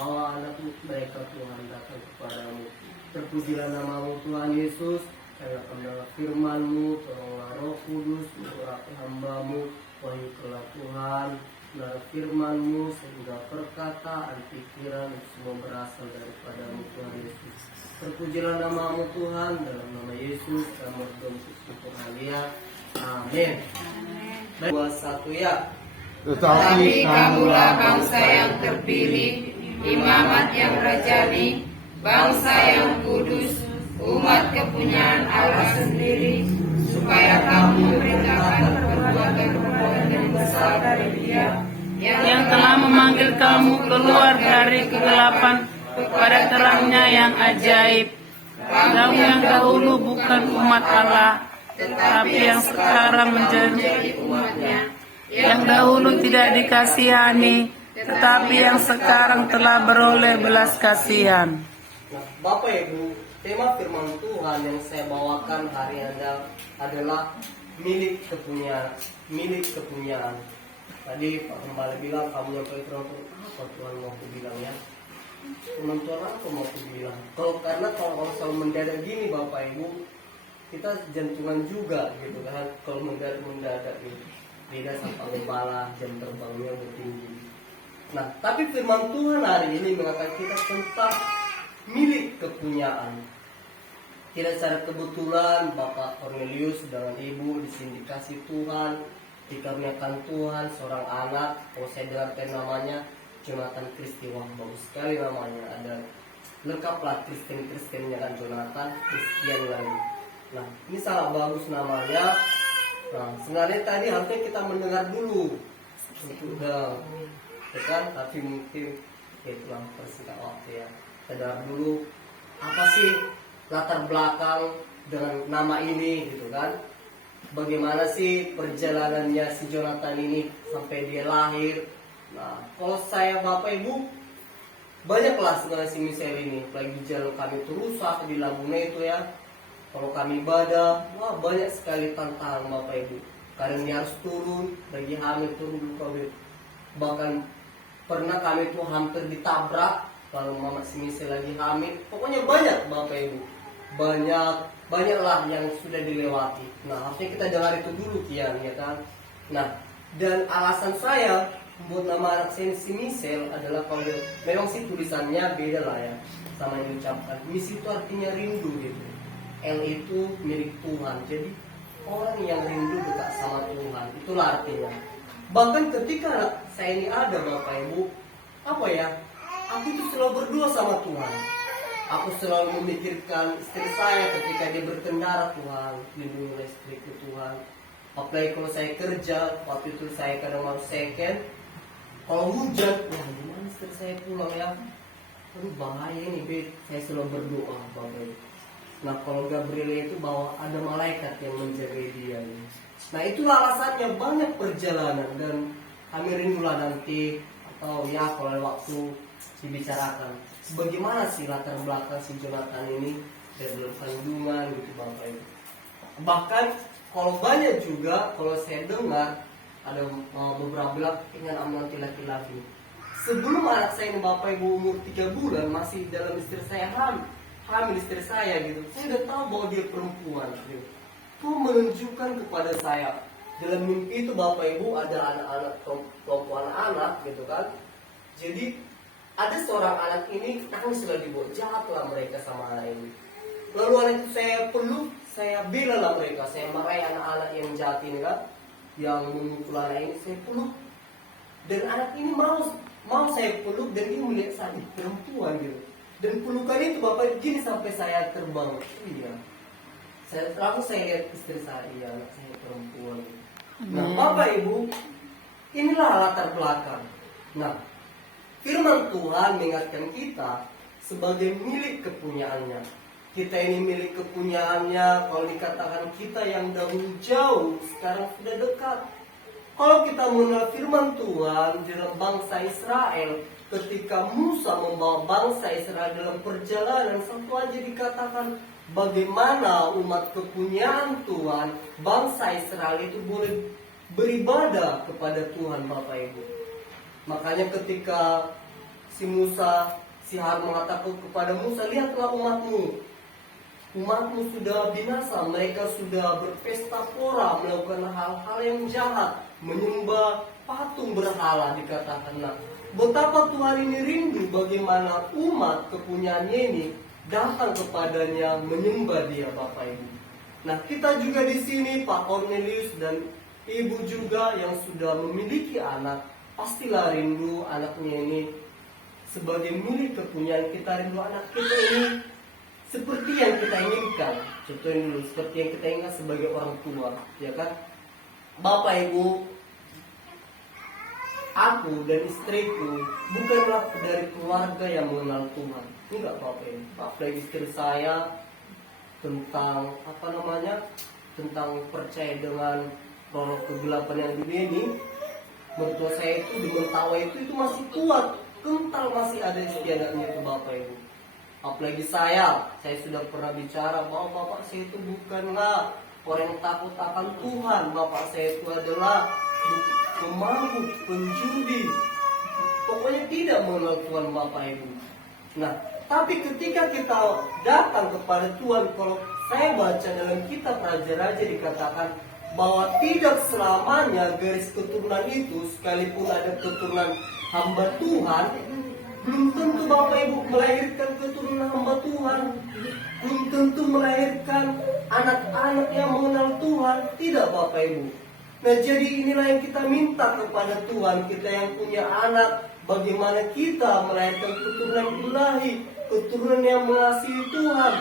membawa anak mereka Tuhan datang kepadamu. Terpujilah namamu Tuhan Yesus, karena kebenaran firman-Mu, tolonglah Roh Kudus mengurapi hamba-Mu, wahyukanlah Tuhan kebenaran firman-Mu, sehingga perkataan, pikiran semua berasal daripadamu Tuhan Yesus. Terpujilah namamu Tuhan, dalam nama Yesus kami bersyukur halia. Amin. Baik, 2-1 ya. Tetapi kamulah bangsa yang terpilih, imamat yang rajani, bangsa yang kudus, umat kepunyaan Allah sendiri, supaya kamu memberitakan perbuatan-perbuatan yang besar dari Dia yang telah memanggil kamu keluar dari kegelapan kepada terangnya yang ajaib. Kamu yang dahulu bukan umat Allah, tetapi yang sekarang menjadi umatnya, yang dahulu tidak dikasihani, tetapi yang sekarang telah beroleh belas kasihan. Nah, Bapak Ibu, tema firman Tuhan yang saya bawakan hari ini adalah milik kepunyaan. Tadi Pak Gembala bilang, kamu yang firman Tuhan, apa Tuhan mau aku bilang ya? Firman Tuhan apa mau aku bilang? Karena kalau selalu mendadak gini Bapak Ibu, kita jantungan juga gitu kan, kalau mendadak gitu. Beda sama Gembala, jam terbangnya bertinggi. Nah, tapi firman Tuhan hari ini mengatakan kita tentang milik kepunyaan. Tidak secara kebetulan Bapak Cornelius dengan Ibu di sini dikasih Tuhan, dikaruniakan Tuhan seorang anak. Kalau saya dengarkan namanya Jonathan Kristiwan, bagus sekali namanya. Ada lengkaplah Kristennya kan, Jonathan Kristian lagi. Nah, ini sangat bagus namanya. Nah, sebenarnya tadi harusnya kita mendengar dulu sudah, ya kan? Tapi mungkin itulah persingkat waktu ya. Kita dengar dulu apa sih latar belakang dengan nama ini gitu kan? Bagaimana sih perjalanannya si Jonathan ini sampai dia lahir? Nah, kalau saya Bapak Ibu, banyaklah sebenarnya si Michelle ini. Lagi jalan kami itu rusak di Laguna itu ya. Kalau kami ibadah, wah banyak sekali tantangan Bapak Ibu. Kadang dia harus turun, lagi hamil turun dulu COVID. Bahkan pernah kami tuh hampir ditabrak kalau mama si Michelle lagi hamil. Pokoknya banyak Bapak Ibu, banyaklah yang sudah dilewati. Nah, harusnya kita dengar itu dulu Kian, ya kan. Nah, dan alasan saya buat nama anak saya si Michelle adalah kalau memang sih tulisannya beda lah ya sama yang diucapkan. Misi itu artinya rindu gitu. L itu milik Tuhan. Jadi orang yang rindu dekat sama Tuhan, itulah artinya. Bahkan ketika saya ini ada Bapak Ibu, apa ya? Aku tuh selalu berdoa sama Tuhan. Aku selalu memikirkan istri saya ketika dia berkendara, Tuhan lindungi istriku Tuhan. Apalagi kalau saya kerja, waktu itu saya kadang harus second. Kalau hujan, wah gimana istri saya pulang ya? Aduh bahaya ini, saya selalu berdoa Bapak Ibu. Nah, kalau Gabriel itu bahwa ada malaikat yang menjaga dia. Nah, itulah alasannya banyak perjalanan dan kami rindulah nanti atau ya kalau waktu dibicarakan bagaimana sih latar belakang si Jonathan ini dari dalam kandungan gitu Bapak Ibu. Bahkan kalau banyak juga kalau saya dengar ada beberapa bilang ingin nanti laki-laki. Sebelum anak saya ini Bapak Ibu umur 3 bulan masih dalam istri saya hamil istri saya gitu. Saya udah tahu bahwa dia perempuan gitu. Tuh menunjukkan kepada saya dalam mimpi itu Bapak Ibu ada anak-anak kelompok anak-anak gitu kan. Jadi ada seorang anak ini nangis sudah dibawa, jahatlah mereka sama anak ini. Lalu anak itu saya peluk, saya bela lah mereka, saya marahi anak-anak yang jahat ini kan, yang memukul anak ini saya peluk. Dan anak ini mau saya peluk dan dia melihat saya perempuan gitu. Dan pelukan itu Bapak gini sampai saya terbang. Iya. Saya lihat istri saya, iya, anak saya perempuan. Nah, Bapak Ibu, inilah latar belakang. Nah, firman Tuhan mengingatkan kita sebagai milik kepunyaannya. Kita ini milik kepunyaannya. Kalau dikatakan kita yang dahulu jauh, sekarang sudah dekat. Kalau kita mengenal firman Tuhan dalam bangsa Israel, ketika Musa membawa bangsa Israel dalam perjalanan, satu aja dikatakan bagaimana umat kepunyaan Tuhan, bangsa Israel itu boleh beribadah kepada Tuhan Bapak Ibu. Makanya ketika si Harun mengatakan kepada Musa, lihatlah umatmu sudah binasa, mereka sudah berpesta pora, melakukan hal-hal yang jahat, menyembah patung berhala, dikatakan. Nah, betapa Tuhan ini rindu bagaimana umat kepunyaannya ini datang kepadanya, menyembah Dia, Bapak Ibu. Nah, kita juga di sini, Pak Cornelius dan Ibu juga yang sudah memiliki anak, pastilah rindu anaknya ini sebagai milik kepunyaan kita, rindu anak kita ini seperti yang kita inginkan. Contohnya dulu, seperti yang kita inginkan sebagai orang tua, ya kan? Bapak Ibu, aku dan istriku bukanlah dari keluarga yang mengenal Tuhan. Enggak, Bapak Ibu. Apalagi istri saya tentang tentang percaya dengan roh kegelapan yang dunia ini. Mertua saya itu di Mentawai itu masih kuat, kental, masih ada istiadatnya itu, Bapak Ibu. Apalagi saya sudah pernah bicara bahwa bapak saya itu bukanlah orang yang takut akan Tuhan. Bapak saya itu adalah pemabuk, penjudi, pokoknya tidak mengenal Tuhan, Bapak Ibu. Nah, tapi ketika kita datang kepada Tuhan, kalau saya baca dalam kitab Raja-Raja dikatakan bahwa tidak selamanya garis keturunan itu, sekalipun ada keturunan hamba Tuhan, belum tentu Bapak Ibu melahirkan keturunan hamba Tuhan, belum tentu melahirkan anak-anak yang mengenal Tuhan. Tidak, Bapak Ibu. Nah, jadi inilah yang kita minta kepada Tuhan, kita yang punya anak, bagaimana kita melahirkan keturunan ilahi, keturunan yang mengasihi Tuhan.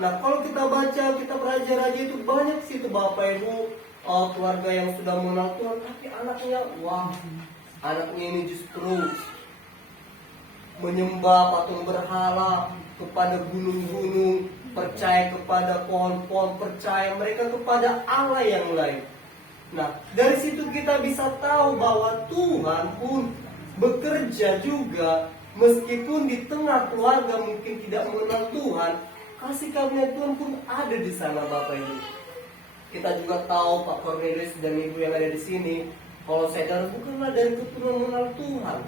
Nah, kalau kita baca kitab Raja-Raja itu banyak situ, Bapak Ibu, keluarga yang sudah mengenal Tuhan, tapi anaknya, anaknya ini justru menyembah patung berhala, kepada gunung-gunung, percaya kepada pohon-pohon, percaya mereka kepada Allah yang lain. Nah, dari situ kita bisa tahu bahwa Tuhan pun bekerja juga, meskipun di tengah keluarga mungkin tidak mengenal Tuhan, kasih karunia Tuhan pun ada di sana, Bapak Ibu. Kita juga tahu Pak Cornelius dan Ibu yang ada di sini, kalau saudara bukanlah dari keturunan mengenal Tuhan.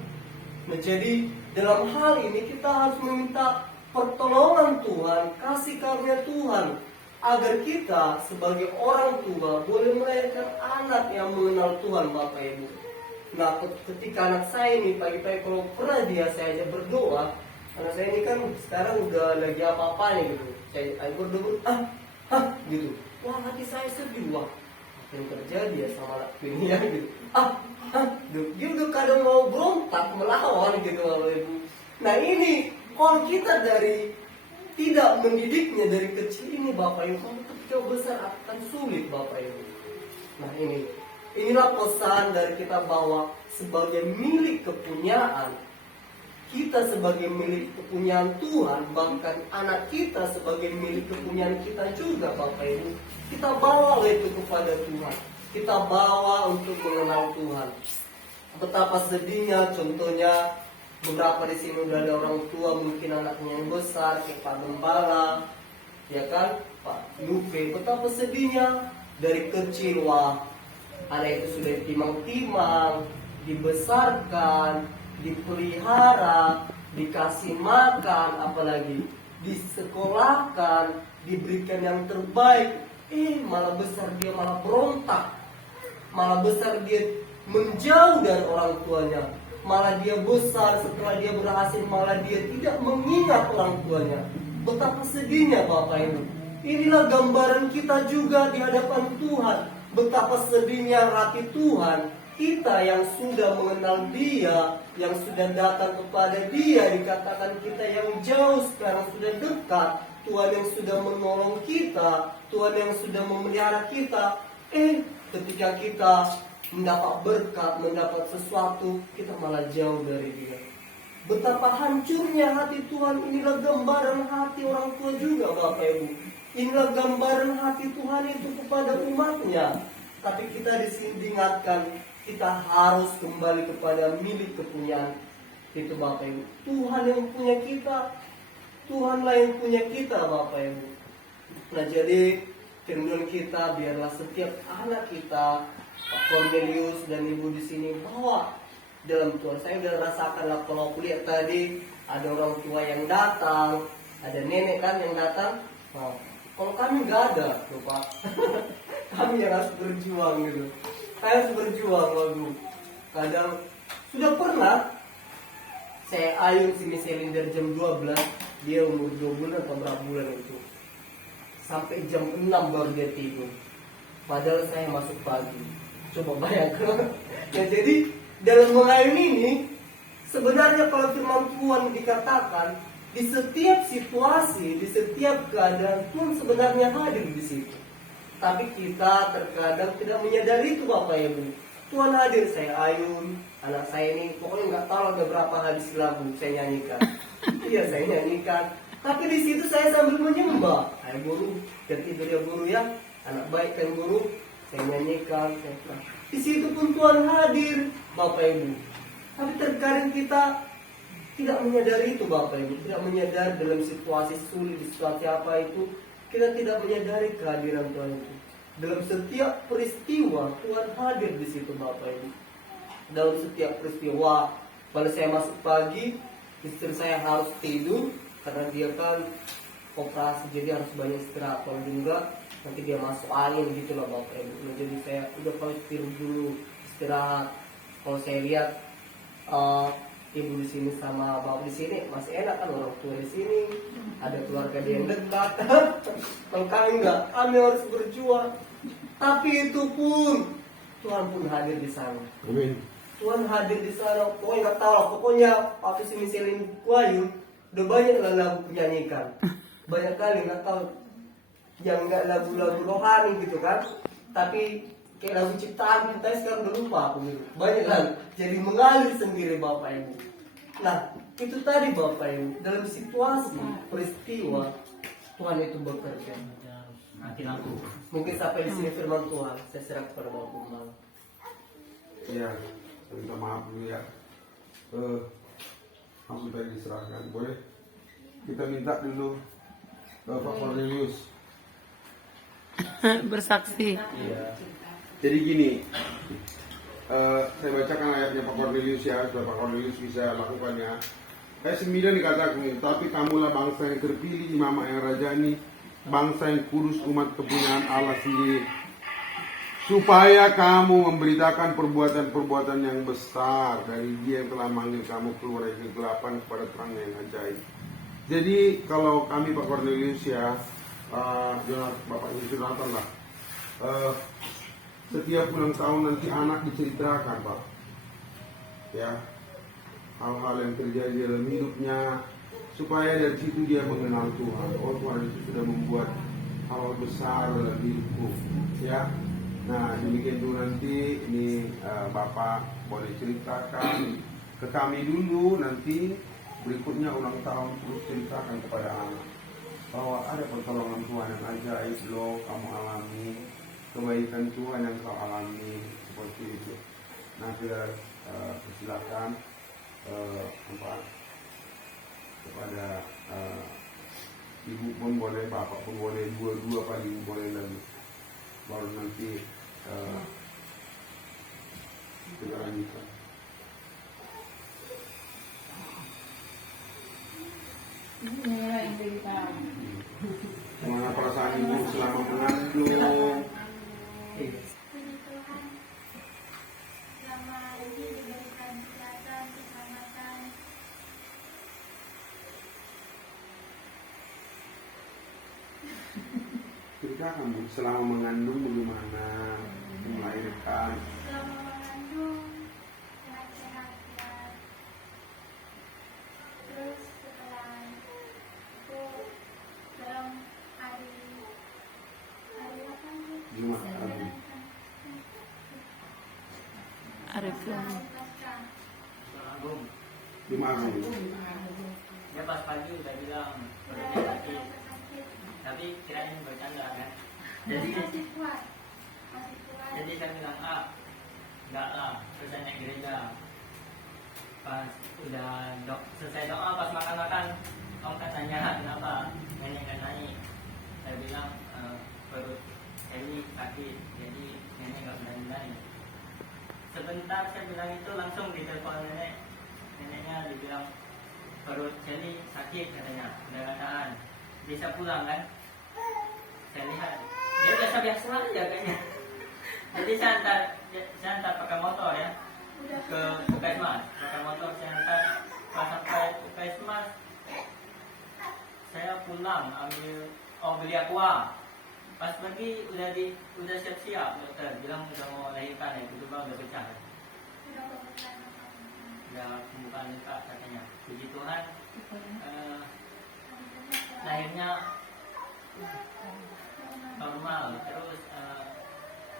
Nah, jadi dalam hal ini kita harus meminta pertolongan Tuhan, kasih karunia Tuhan, agar kita sebagai orang tua boleh melahirkan anak yang mengenal Tuhan, Bapak Ibu. Nah, ketika anak saya ini pagi-pagi kalau pernah saya ajak berdoa, anak saya ini kan sekarang udah lagi apa-apanya gitu. Saya berdoa, gitu. Wah, hati saya sedih, apa yang terjadi ya sama anak ini ya gitu. Dia udah kadang mau berontak, melawan gitu, Bapak Ibu. Nah, ini kalau kita dari tidak mendidiknya dari kecil ini, Bapak Ibu, ketika besar akan sulit, Bapak Ibu. Nah, inilah pesan dari kita bahwa sebagai milik kepunyaan, kita sebagai milik kepunyaan Tuhan, bahkan anak kita sebagai milik kepunyaan kita juga, Bapak Ibu. Kita bawa itu kepada Tuhan. Kita bawa untuk mengenal Tuhan. Betapa sedihnya, contohnya beberapa di sini udah ada orang tua, mungkin anaknya yang besar, kayak Pak Gembala, ya kan, Pak Yupe. Betapa sedihnya dari kecil, anak itu sudah timang-timang, dibesarkan, dipelihara, dikasih makan, apalagi disekolahkan, diberikan yang terbaik. Malah besar dia malah berontak, malah besar dia menjauh dari orang tuanya, malah dia besar setelah dia berhasil malah dia tidak mengingat orang tuanya. Betapa sedihnya, Bapak Ibu. Inilah gambaran kita juga di hadapan Tuhan. Betapa sedihnya hati Tuhan, kita yang sudah mengenal Dia, yang sudah datang kepada Dia, dikatakan kita yang jauh sekarang sudah dekat. Tuhan yang sudah menolong kita, Tuhan yang sudah memelihara kita. Ketika kita mendapat berkat, mendapat sesuatu, kita malah jauh dari Dia. Betapa hancurnya hati Tuhan. Inilah gambaran hati orang tua juga, Bapak Ibu. Inilah gambaran hati Tuhan itu kepada umatnya. Tapi kita di sini diingatkan, kita harus kembali kepada milik kepunyaan itu, Bapak Ibu. Tuhan yang punya kita, Tuhanlah yang punya kita, Bapak Ibu. Nah, jadi kerinduan kita biarlah setiap anak kita, Pak Cornelius dan Ibu di sini, bawa dalam Tuhan. Saya udah rasakan lah kalau aku lihat tadi ada orang tua yang datang, ada nenek kan yang datang. Nah, kalau kami nggak ada, loh Pak. Kami yang harus berjuang gitu. Saya harus berjuang, waduh. Kadang sudah pernah saya ayun si Michelin dari jam 12, dia umur 2 bulan atau berapa bulan itu. Sampai jam 6 baru dia tidur. Padahal saya masuk pagi. Coba bayangkan. Ya jadi dalam mengayun ini sebenarnya kalau firman Tuhan dikatakan di setiap situasi, di setiap keadaan Tuhan sebenarnya hadir di situ. Tapi kita terkadang tidak menyadari itu Bapak Ibu. Tuhan hadir, saya ayun, anak saya ini pokoknya nggak tahu ada berapa habis lagu saya nyanyikan. Iya saya nyanyikan. Tapi di situ saya sambil menyembah. Ayo guru, dan tidur ya guru ya. Anak baik kan guru. Saya nyanyikan. Di situ pun Tuhan hadir, Bapak Ibu. Tapi terkadang kita tidak menyadari itu Bapak Ibu. Tidak menyadari dalam situasi sulit, situasi apa itu. Kita tidak menyadari kehadiran Tuhan itu. Dalam setiap peristiwa Tuhan hadir di situ Bapak Ibu. Dalam setiap peristiwa, pada saya masuk pagi, istri saya harus tidur karena dia kan operasi jadi harus banyak istirahat. Kalau enggak nanti dia masuk angin gitu lah Bapak Ibu. Nah, jadi saya udah paling tidur dulu istirahat. Kalau saya lihat ibu di sini sama bapak di sini masih enak kan, orang tua di sini ada keluarga dia yang dekat. Kalau kami enggak, kami harus berjuang. Tapi itu pun Tuhan pun hadir di sana. Amin. Tuhan hadir di sana. Pokoknya nggak tahu lah. Pokoknya waktu si Michelin Kuayu udah banyak lah lagu penyanyikan. Banyak kali nggak tahu yang nggak lagu-lagu rohani gitu kan. Tapi kayak lagu ciptaan kita sekarang udah lupa aku gitu. Banyak kan. Jadi mengalir sendiri Bapak Ibu. Nah itu tadi Bapak Ibu, dalam situasi peristiwa Tuhan itu bekerja. Mati lampu. Mungkin sampai di sini firman Tuhan. Saya serah kepada Bapak Kumbang. Iya, minta maaf dulu ya. Langsung tadi diserahkan, boleh? Kita minta dulu Bapak Cornelius. Bersaksi. Iya. Jadi gini, saya bacakan ayatnya Pak Cornelius ya, supaya Pak Cornelius bisa lakukannya. Ayat 9 dikatakan, tapi kamulah bangsa yang terpilih, imamat yang rajani, bangsa yang kudus, umat kepunyaan Allah sendiri, supaya kamu memberitakan perbuatan-perbuatan yang besar dari Dia yang telah manggil kamu keluar dari kegelapan kepada terang yang ajaib. Jadi kalau kami Pak Cornelius ya, Bapak Jonathan lah, setiap ulang tahun nanti anak diceritakan Pak, ya, hal-hal yang terjadi dalam hidupnya, supaya dari situ dia mengenal Tuhan. Oh, Tuhan itu sudah membuat hal besar dalam hidupku, ya. Nah, demikian itu nanti ini Bapak boleh ceritakan ke kami dulu, nanti berikutnya ulang tahun terus ceritakan kepada anak bahwa ada pertolongan Tuhan yang ajaib loh kamu alami, kebaikan Tuhan yang kau alami, seperti itu. Nah, kita persilakan kepada ibu pun boleh, bapak pun boleh, dua-dua paling boleh, dan baru nanti kita lanjutkan. Gimana perasaan ibu selama mengandung? Ceritakan Bu, selama mengandung bagaimana melahirkan? Selama mengandung sehat-sehat ya. Terus setelah itu dalam hari apa sih? Jumat Agung. Arif Pasca. Agung. Jumat Agung. Dia pas pagi udah bilang Udah perutnya sakit, sakit. tapi kirain bercanda kan. Masih Jadi kuat. Masih kuat. jadi saya bilang enggak lah, terus saya naik gereja. Pas udah selesai doa, pas makan-makan, om katanya kenapa nenek kan naik. Saya bilang perut ini sakit, jadi nenek nggak berani naik. sebentar saya bilang itu langsung ditelepon neneknya dibilang perut Sally sakit katanya, ada keadaan bisa pulang kan. Saya lihat dia biasa-biasa aja kayaknya. Jadi saya antar pakai motor ya ke Puskesmas, pakai motor saya antar. Pas sampai Puskesmas saya pulang beli aqua. Pas pergi udah siap-siap, dokter bilang udah mau lahirkan, itu bang udah pecah, udah pembukaan luka katanya. Puji Tuhan, lahirnya normal, terus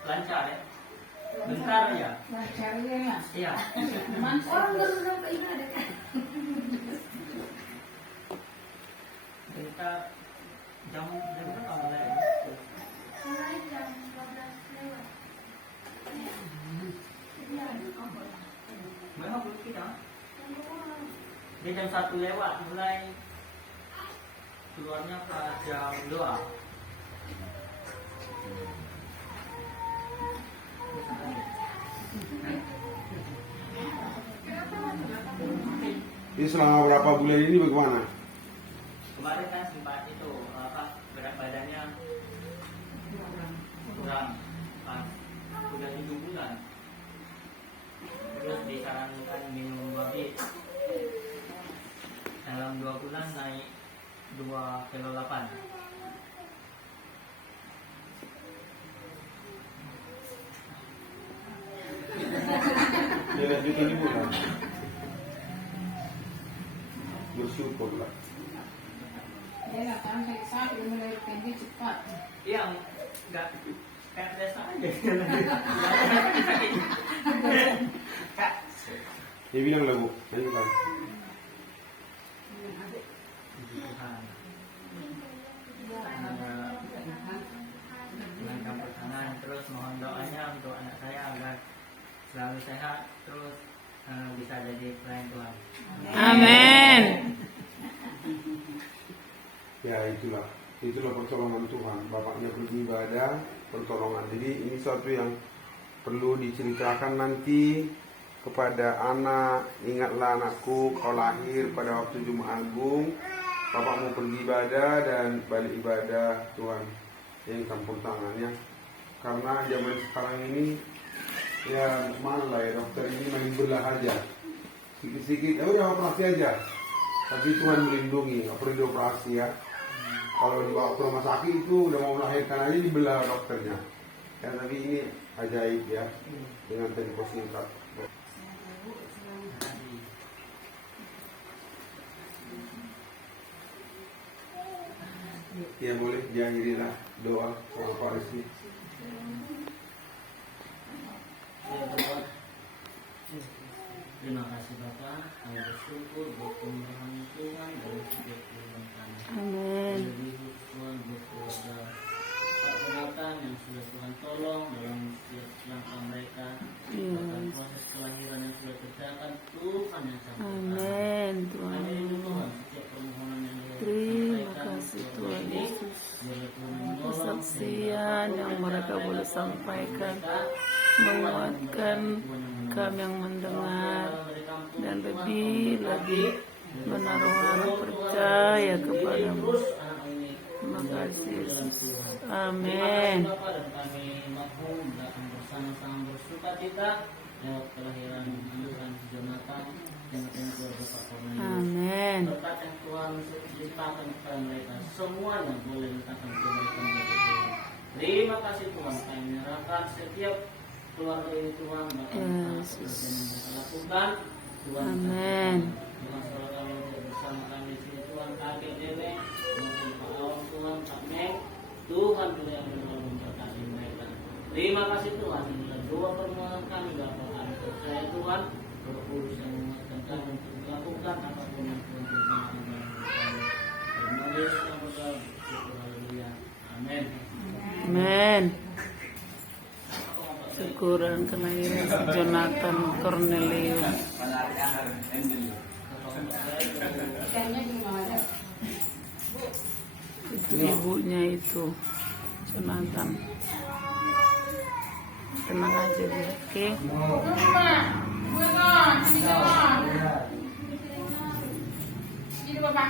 lancar ya, bentar ya. Lancar ya. Iya. Orang baru ke ini ada kan? Kita jam berapa mulai? Mulai jam 12 lewat. Memang belum kita. Yang Dia jam 1 lewat mulai keluarnya pas jam 2. Ini selama berapa bulan ini bagaimana? Kemarin kan sempat itu berat badannya kurang pas udah 7 bulan. Terus disarankan minum babi. Dalam 2 bulan naik 2,8 kilo. Ya lanjutkan ibu kan. Bersyukurlah. Dia nggak sampai sakit mulai tinggi cepat. Iya, enggak kayak biasa aja. Kak, Dia bilang lah bu, lanjutkan. Tuhan, dengan campur tangan, terus mohon doanya untuk anak saya agar selalu sehat, terus bisa jadi pelayan Tuhan. Amin. Ya itulah pertolongan Tuhan. Bapaknya pergi ibadah, pertolongan. Jadi ini suatu yang perlu diceritakan nanti kepada anak. Ingatlah anakku, kau lahir pada waktu Jumat Agung. Bapakmu pergi ibadah dan balik ibadah, Tuhan yang campur tangannya. Karena zaman sekarang ini ya mana lah ya, dokter ini main belah aja. Sikit-sikit, ya udah operasi aja. Tapi Tuhan melindungi, nggak perlu dioperasi ya. Kalau dibawa ke rumah sakit itu udah mau melahirkan aja dibelah dokternya. Ya tapi ini ajaib ya, dengan tempo singkat. Ya boleh diakhirilah doa sama Pak Rizky. Terima kasih Bapak, kami bersyukur buat pemurahan Tuhan dalam setiap kehidupan kami. Amin. Lebih Tuhan buat keluarga Pak Jonathan yang sudah Tuhan tolong dalam setiap langkah mereka. Bahkan proses kelahiran yang sudah kerjakan Tuhan yang campurkan. Amin. Tuhan. Amin Tuhan, setiap permohonan yang dia Terima sampaikan, kasih Tuhan Tuhan ini, Yesus. biarlah Tuhan menolong, Kesaksian yang mereka boleh sampaikan, menguatkan kami yang mendengar, dan lebih lagi menaruh harap percaya kepadamu. Terima kasih Yesus. Amin. Bapak dan kami maklum akan bersama-sama bersuka cita lewat kelahiran Tuhan Jonathan dan keluarga Pak Kornelius. Amin. Berkat yang Tuhan limpahkan kepada mereka, semuanya boleh letakkan kebaikan bagi Tuhan. Terima kasih Tuhan, kami menyerahkan setiap keluarga ini Tuhan, bahkan Yesus. yang mereka lakukan Tuhan. Amin. Tuhan selalu kami bersama kami di sini Tuhan, kakek nenek maupun Pak Awang Tuhan, Pak Neng, Tuhan juga yang selalu memberkati mereka. Terima kasih Tuhan, inilah doa permohonan kami Bapa, kami percaya Tuhan, Roh Kudus yang menguatkan kami untuk melakukan apapun yang Tuhan firmankan dalam hidup kami. Terima kasih yang berdoa, syukur haleluya. Amin. Amin. Syukuran kelahiran si Jonathan Cornelius. Itu ibunya itu Jonathan. tenang aja Bu. Oke. Ini bapak.